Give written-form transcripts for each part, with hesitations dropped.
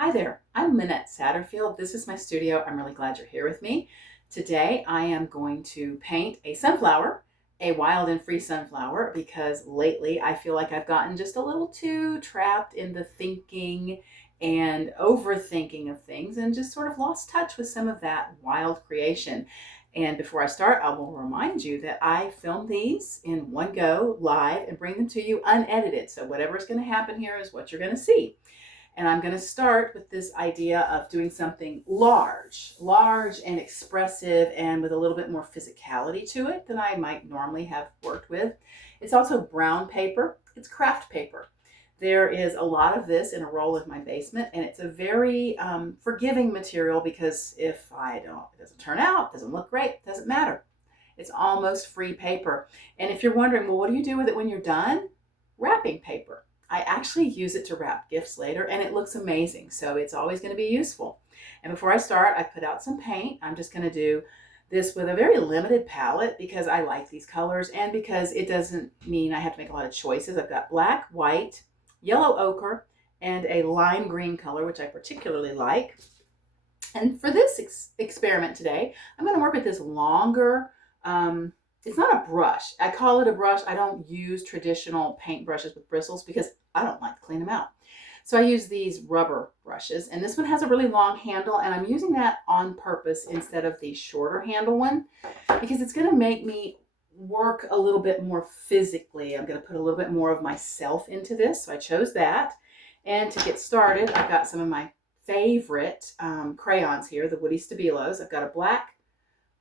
Hi there, I'm Minette Satterfield. This is my studio. I'm really glad you're here with me. Today I am going to paint a sunflower, a wild and free sunflower, because lately I feel like I've gotten just a little too trapped in the thinking and overthinking of things and just sort of lost touch with some of that wild creation. And before I start, I will remind you that I film these in one go live and bring them to you unedited. So whatever's going to happen here is what you're going to see. And I'm going to start with this idea of doing something large and expressive and with a little bit more physicality to it than I might normally have worked with. It's also brown paper. It's craft paper. There is a lot of this in a roll in my basement, and it's a very forgiving material because if it doesn't turn out, doesn't look great, doesn't matter. It's almost free paper. And if you're wondering, well, what do you do with it when you're done? Wrapping paper. I actually use it to wrap gifts later, and it looks amazing. So it's always going to be useful. And before I start, I put out some paint. I'm just going to do this with a very limited palette because I like these colors and because it doesn't mean I have to make a lot of choices. I've got black, white, yellow ochre, and a lime green color, which I particularly like. And for this experiment today, I'm going to work with this longer, it's not a brush. I call it a brush. I don't use traditional paint brushes with bristles because I don't like to clean them out. So I use these rubber brushes, and this one has a really long handle, and I'm using that on purpose instead of the shorter handle one because it's going to make me work a little bit more physically. I'm going to put a little bit more of myself into this, so I chose that. And to get started, I've got some of my favorite crayons here, the Woody Stabilos. I've got a black,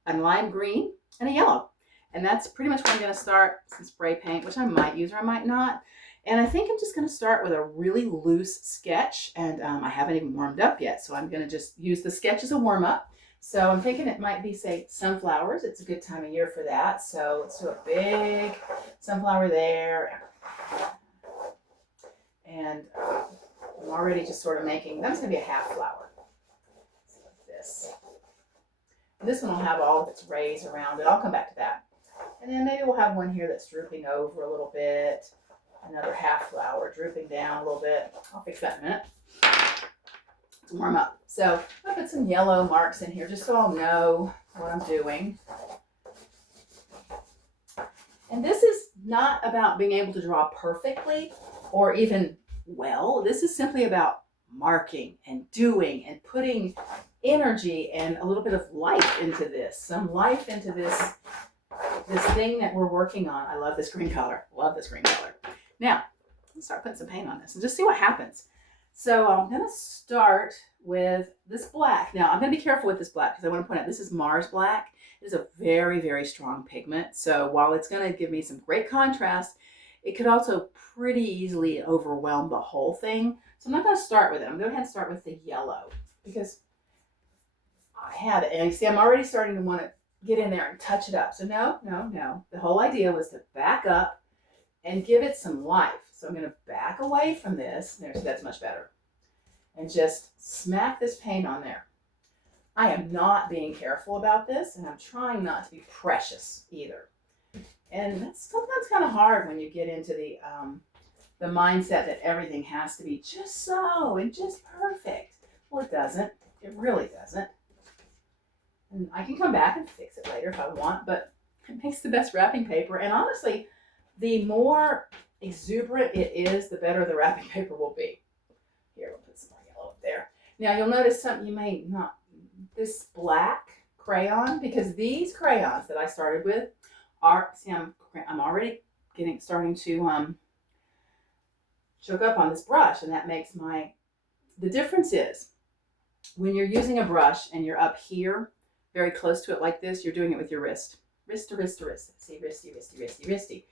a lime green, and a yellow. And that's pretty much where I'm going to start. Some spray paint, which I might use or I might not. And I think I'm just going to start with a really loose sketch. And I haven't even warmed up yet. So I'm going to just use the sketch as a warm up. So I'm thinking it might be, say, sunflowers. It's a good time of year for that. So let's do a big sunflower there. And I'm already just sort of making, that's going to be a half flower. So like this. And this one will have all of its rays around it. I'll come back to that. And then maybe we'll have one here that's drooping over a little bit. Another half flower drooping down a little bit. I'll fix that in a minute. To warm up. So I'll put some yellow marks in here just so I'll know what I'm doing. And this is not about being able to draw perfectly or even well. This is simply about marking and doing and putting energy and a little bit of life into this. Some life into this thing that we're working on. I love this green color. Love this green color. Now, let's start putting some paint on this and just see what happens. So I'm going to start with this black. Now, I'm going to be careful with this black because I want to point out this is Mars black. It is a very, very strong pigment. So while it's going to give me some great contrast, it could also pretty easily overwhelm the whole thing. So I'm not going to start with it. I'm going to go ahead and start with the yellow because I have it. And you see, I'm already starting to want to get in there and touch it up. So no. The whole idea was to back up and give it some life. So I'm going to back away from this. There, so that's much better. And just smack this paint on there. I am not being careful about this, and I'm trying not to be precious either. And that's sometimes kind of hard when you get into the mindset that everything has to be just so and just perfect. Well, it doesn't. It really doesn't. And I can come back and fix it later if I want, but it makes the best wrapping paper. And honestly, the more exuberant it is, the better the wrapping paper will be. Here, we'll put some more yellow up there. Now, you'll notice something you may not, this black crayon, because these crayons that I started with are, see, I'm already starting to choke up on this brush, and that makes the difference is when you're using a brush and you're up here, very close to it like this, you're doing it with your wrist. Wrist to wrist to wrist. See, wristy.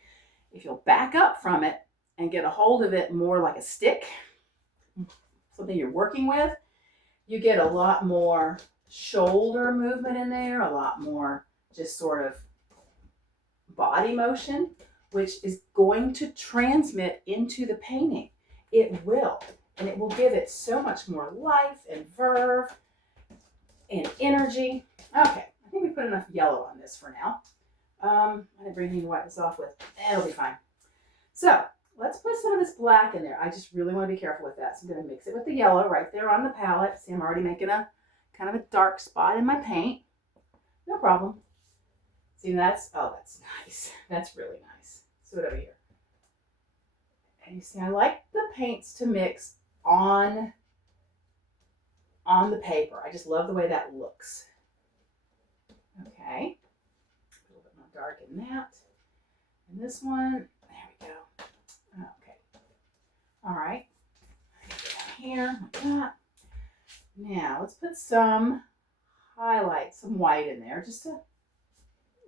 If you'll back up from it and get a hold of it more like a stick, something you're working with, you get a lot more shoulder movement in there, a lot more just sort of body motion, which is going to transmit into the painting. It will. And it will give it so much more life and verve and energy. Okay, I think we put enough yellow on this for now. I didn't bring anything to wipe this off with. It'll be fine. So let's put some of this black in there. I just really want to be careful with that. So I'm going to mix it with the yellow right there on the palette. See, I'm already making a kind of a dark spot in my paint. No problem. See, that's nice. That's really nice. Let's do it over here. And you see, I like the paints to mix on the paper. I just love the way that looks. Okay. A little bit more dark in that. And this one, there we go. Okay. All right. Down here, like that. Now, let's put some highlight, some white in there, just to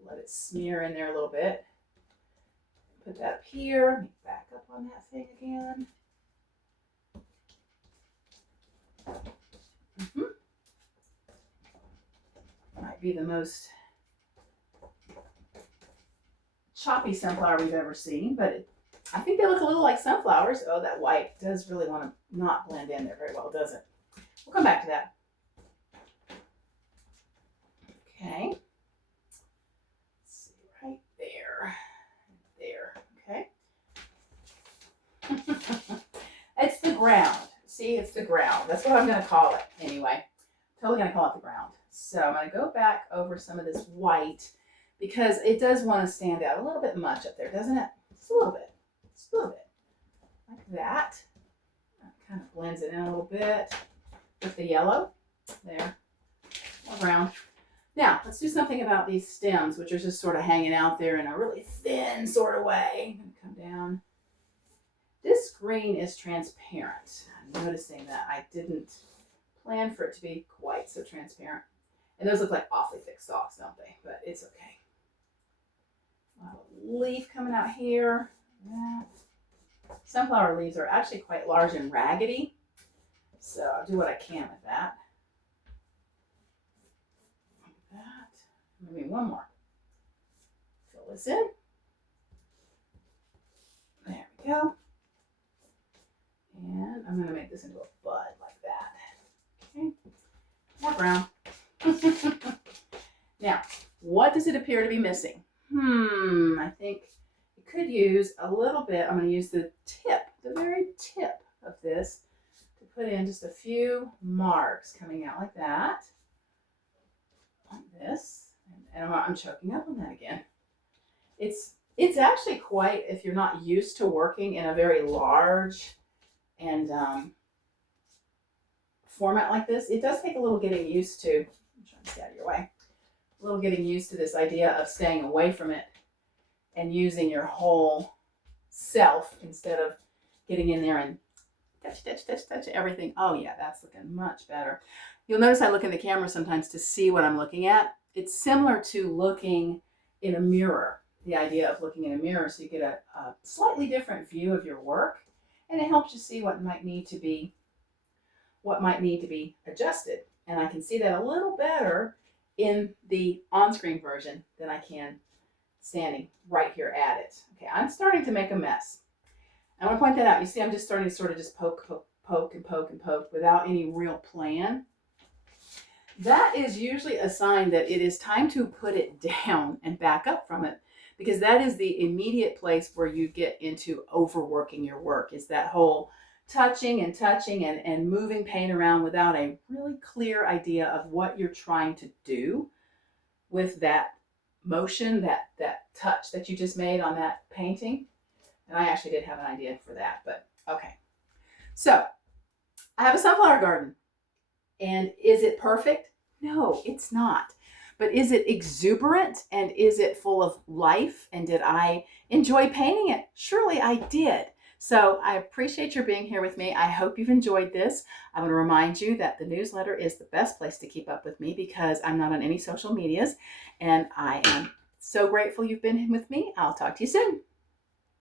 let it smear in there a little bit. Put that up here. Back up on that thing again. Might be the most choppy sunflower we've ever seen, but I think they look a little like sunflowers. Oh, that white does really want to not blend in there very well, does it? We'll come back to that. Okay. Let's see, right there. There. Okay. It's the ground. See, it's the ground. That's what I'm going to call it anyway. Totally going to call it the ground. So I'm going to go back over some of this white because it does want to stand out a little bit much up there, doesn't it? Just a little bit. Just a little bit. Like that. That kind of blends it in a little bit with the yellow. There. More brown. Now, let's do something about these stems, which are just sort of hanging out there in a really thin sort of way. I'm going to come down. This green is transparent. I'm noticing that I didn't plan for it to be quite so transparent. And those look like awfully thick stalks, don't they? But it's okay. A leaf coming out here. That. Sunflower leaves are actually quite large and raggedy. So I'll do what I can with that. Like that. Maybe one more. Fill this in. There we go. And I'm going to make this into a bud like that. Okay. More brown. Now, what does it appear to be missing? I think you could use a little bit. I'm going to use the tip, the very tip of this to put in just a few marks coming out like that. Like this. And I'm choking up on that again. It's actually quite, if you're not used to working in a very large and format like this, it does take a little getting used to. I'm trying to stay out of your way. A little getting used to this idea of staying away from it and using your whole self instead of getting in there and touch everything. Oh yeah, that's looking much better. You'll notice I look in the camera sometimes to see what I'm looking at. It's similar to looking in a mirror, the idea of looking in a mirror, so you get a slightly different view of your work, and it helps you see what might need to be adjusted. And I can see that a little better in the on-screen version than I can standing right here at it. Okay, I'm starting to make a mess. I want to point that out. You see, I'm just starting to sort of just poke without any real plan. That is usually a sign that it is time to put it down and back up from it, because that is the immediate place where you get into overworking your work, is that whole touching and moving paint around without a really clear idea of what you're trying to do with that motion, that touch that you just made on that painting. And I actually did have an idea for that, but okay. So I have a sunflower garden. And is it perfect? No, it's not. But is it exuberant and is it full of life? And did I enjoy painting it? Surely I did. So I appreciate your being here with me. I hope you've enjoyed this. I want to remind you that the newsletter is the best place to keep up with me because I'm not on any social medias. And I am so grateful you've been with me. I'll talk to you soon.